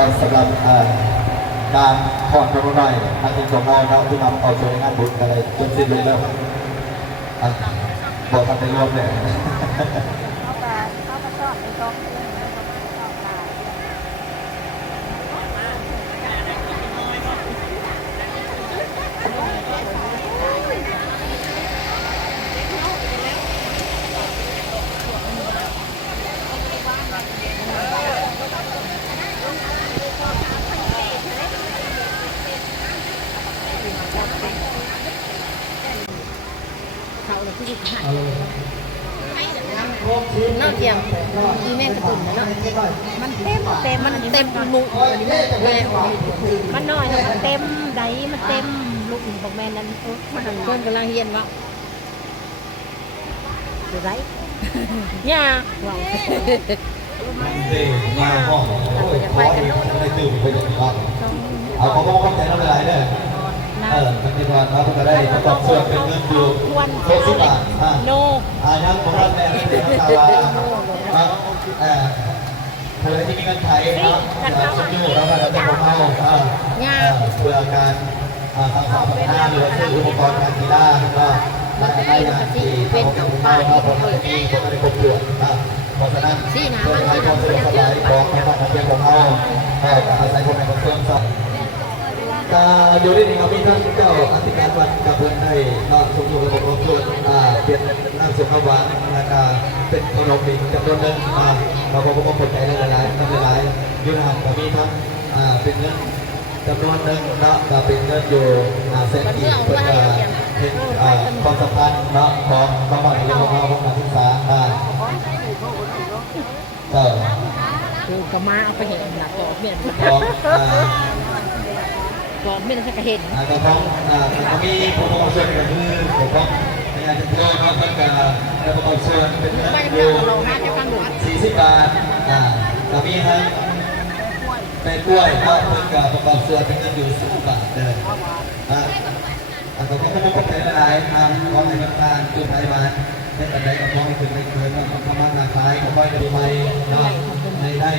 เราสำหรับการถอดกระหน่อยทางทีมของเราเนาะที่นำเอาช่วยงานบุญอะไรจนสิ้นเลยแล้วบอกทำในรวมเลยเข้ามาชอบในกองน้าเกียงอีแม่กระตุ่นเนาะมันเต็มมันเต็มลุกแม่มันน้อยมันเต็มไดมันเต็มลุกบอกแม่นั้นมันเพื่อนกำลังเฮียนวะดูไรเนี่ยว้าวมาห้องไปกันโน่นไม่ตื่นไปถึงห้องเอาเขาก็เข้าใจเราหลายเลยมันเป็นวันเราก็ได้ประกอบส่วนเป็นเงินอยู่60 บาทโนยังของเราแม่เป็นเด็กชาวเธอที่มีเงินไทยนะชุดยูเราจะเป็นของเราเพื่อการทำสัมมนาหรือซื้ออุปกรณ์การกีฬาก็ได้งานที่เป็นของเราเพราะมันมีคนในกลุ่มเดือดเพราะฉะนั้นเพื่อให้ความสะดวกสบายของในบ้านเมืองของเราอาศัยคนในกลุ่มเดือดอยู่ที่นี่เรามีท่านเจ้าอธิการวัดกับเพื่อนให้ก็สมอยู่กับผมส่วนเปลี่ยนน้ำสุขวานราคาเป็นขนมอีกจำนวนหนึ่งเราก็ผลใจหลายๆทำหลายๆยุทธหันก็มีทั้งเป็นเงินจำนวนหนึ่งนะก็เป็นเงินอยู่เศรษฐกิจเพื่อเป็นความสัมพันธ์นะของบ้านเมืองของเราของการศึกษาคือก็มาเอาไปเห็นหลักกอบเมียนกอบเมียนสักเห็นก็ต้องมีผู้ประกอบส่วนก็คือผมต้องในงานจะเที่ยวก็ต้องการประกอบส่วนเป็นเงินอยู่40 บาทก็มีทั้งเป็นกล้วยก็เพื่อการประกอบส่วนเป็นเงินอยู่10 บาทเลยก็ต้องเข้าใจหลายๆของในประธานจุดไหนมาในแต่ใดก็มองให้ถึงในเคยมันทำมาหน้าคล้ายก็ค่อยดูไปในได้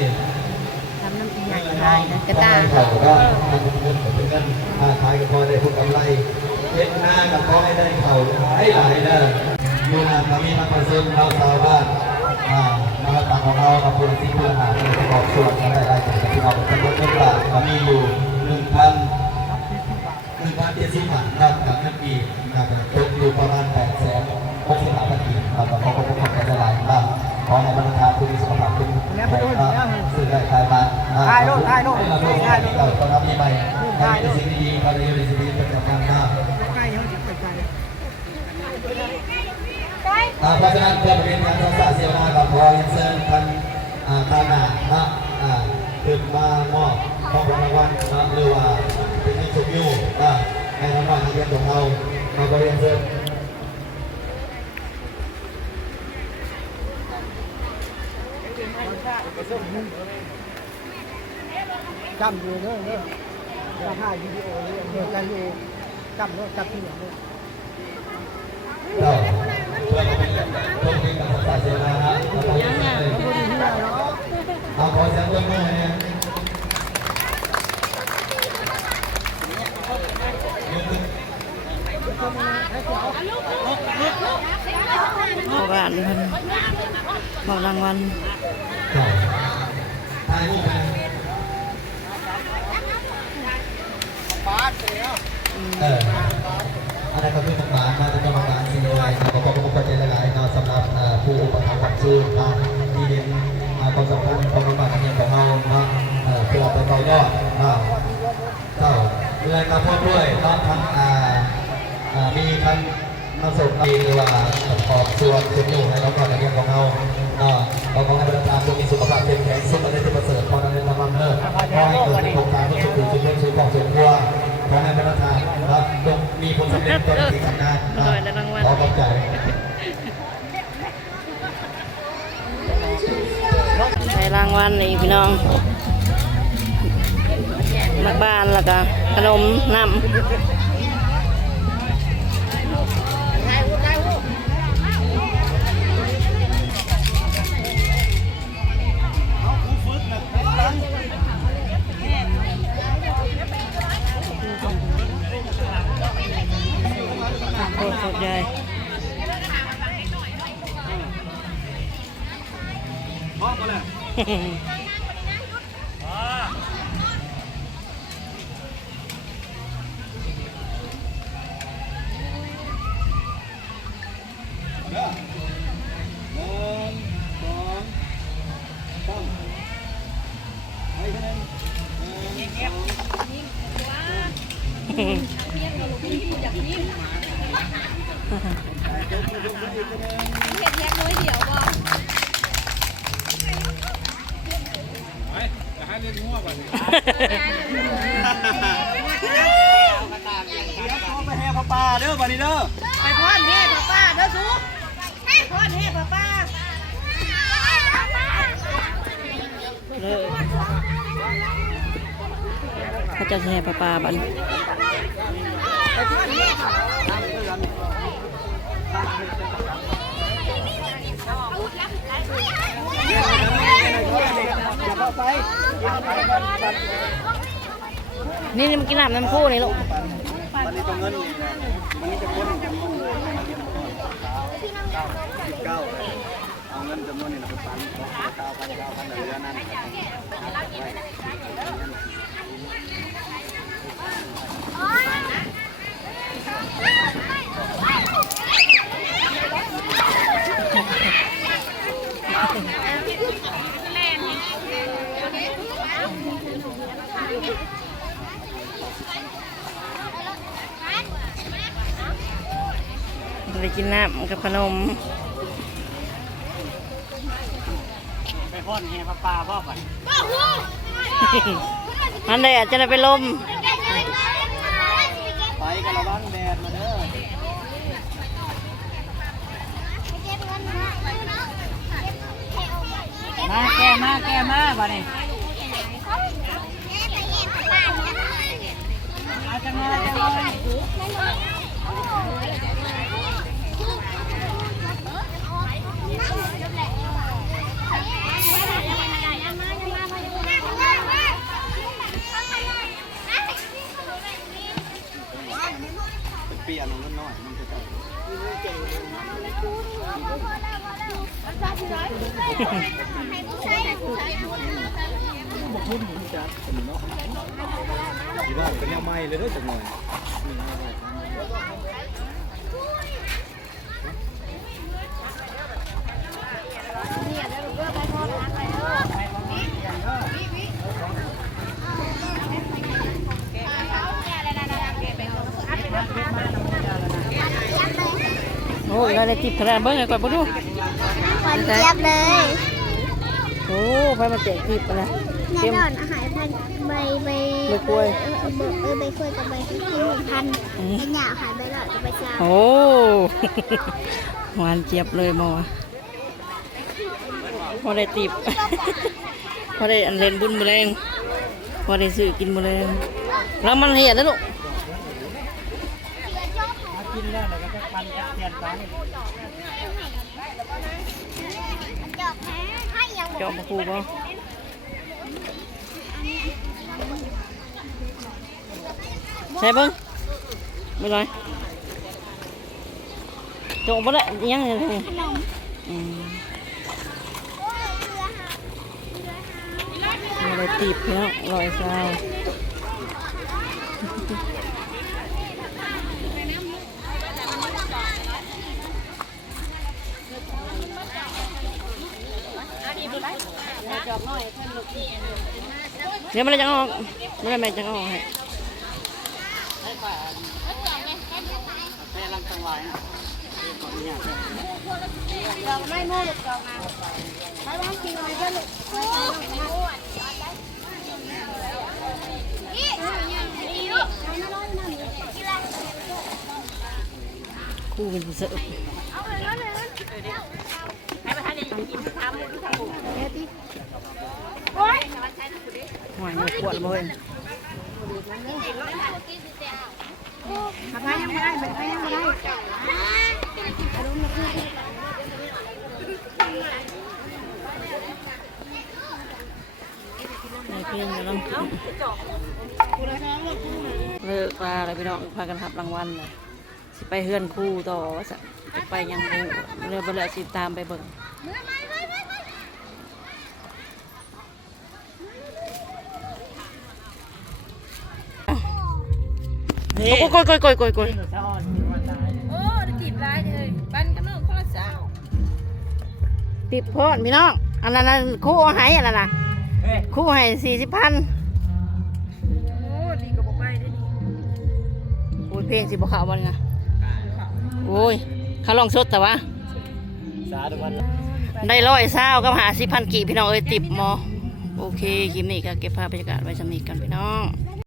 ทำน้ำใหญ่ได้กระตาเขาก็ทำเป็นเงินขายก็พอได้พวกกำไรเฮ็ดหน้าก็พอให้ได้เขาให้หลายเด้อมีงานมีนักประชุมเราชาวบ้านมาต่างของเรากับผู้ที่เพื่อหาประกอบส่วนอะไรๆจากที่เราเป็นเงินบาทก็มีอยู่1,070 บาทครับกับเงินปีนะครับตกอยู่ประมาณ860 บาทต่อปีครับขอบคุณครับหลายๆครับขอให้บรรดาผู้มีสุขภาพดีสื่อได้ขายมาถ่ายรูปตอนรับปีใหม่ให้เป็นสิ่งดีๆภายในสิ่งดีเป็นประการหน้าเพราะฉะนั้นเพื่อเป็นการรักษาเสียงกับพอเห็นเซิร์นทันตาหนาขึ้นมามอบของรางวัลหรือว่าเป็นเงินสุขอยู่ในรางวัลที่เป็นของเราพอเห็นเซิร์นจำอยู่เนอะจะถ่ายวิดีโอเดียวกันอยู่จำเนอะจำที่ไหนเนี่ยเพื่อเป็นการรักษาเสียงนะครับเอาขอเสียงปรบมือเนี่ยขอบ้านเลยขอรางวัลถ่ายรูปอะไรก็คือกรรมการมาจากกรรมการสิ่งอะไรขอบคุณใจหลายๆสำหรับผู้อุปถัมภ์วัดชื่อที่เรียนความสำคัญของกรรมการเรียนของเราเพื่อไปต่อยอดเรื่องการพูดด้วยทั้งมีทั้งน้ำส้มหรือว่าขอบส่วนอยู่ในเราก็เรียนของเราเราขอให้ประชาชนมีสุขภาพเข้มแข็งสุขภาพที่ประเสริฐพอในธรรมะเลิศขอให้เกิดโครงการที่สุขุมสุขเล็กสุขของส่วนตัวขอให้ประชาชนจงมีผลสำเร็จต่อที่ทำงานขอขอบใจได้รางวัลนี่พี่น้องนักบ้านแล้วก็ขนมน้ำ โคตรใหญ่ พร้อมกันเลยให้เล่นมั่วก่อนไปแห่พระป่าเด้อวันนี้เด้อ ไปพ่อนเทพป้าเด้อซูไปพ่อนเทพป้าเลยเขาจะแห่ป้าบันนี่มันกินน้ำน้ำคู่นี่ลูก วันนี้ต้องเงินมันนี้จะพ้นจำนวน19เอาเงินจำนวนนี้นะไปปัน9,000เหลือนั่นไปกินน้ำกับขนม ไปพ้นแห่พระป่าพ่อก่อน อันใดอาจจะได้ไปลม ไปกันระวังแดดมาเด้อ มาแก้มาบ่นี่อาจังเลยเปลี่ยนเงินน้อยมันจะได้ที่ว่าเป็นแนวใหม่เลยเด้อจังหน่อยโอ้ยเราได้ติดขนาดเบิ้งไงก่อนบ่ดู คนเจี๊ยบเลย โอ้ไปมาแจกติดนะ แน่นอนอาหารพันใบ ใบกล้วย ใบกล้วยกับใบที่1,000เป็นหยาขายใบหลอดกับใบซาว โอ้หวานเจี๊ยบเลยมอพอได้ติบ พอได้อันเล่นบุญมือแรงพอได้ซื้อกินมือแรงแล้วมันเหี้ยนะลูก กินแล้วก็จะปันจะเปลี่ยนไป ดอกแพ้ให้ยัง จอมปูบ่ใช่เบิ้งไม่ไรจงบ่ได้ยังไงอะไรตีบแล้วลอยซาวเดี๋ยวมันจะออกไม่ได้แม่จะออกให้ ดอกไม้มูดอกมาไม่ต้องกินอะไรก็ลูกคู่เป็นเสือหอยปวดเลยทำไมยังไม่ได้ไม่ได้ยังไม่ได้เพื่อนกันแล้วเลิกปลาอะไรพี่น้องพากันทับรางวัลเลย สิไปเฮือนครูต่อว่าซะจะไปยังบ่เลยบ่เลยสิตามไปเบิ่งโอ้ยติบโพดพี่น้องอันนั้นน่ะครูเอาให้อันนั้นน่ะครูให้40,000โอ้ยเพลงสิบ่เข้าบ่นี่นะโอ้ยเขาลองสดแต่ว่า สาธุพัน ได้120กับ50,000กีบพี่น้องเอ้ยติบหมอโอเคคลิปนี้ก็เก็บภาพบรรยากาศไว้สำนีกันพี่น้อง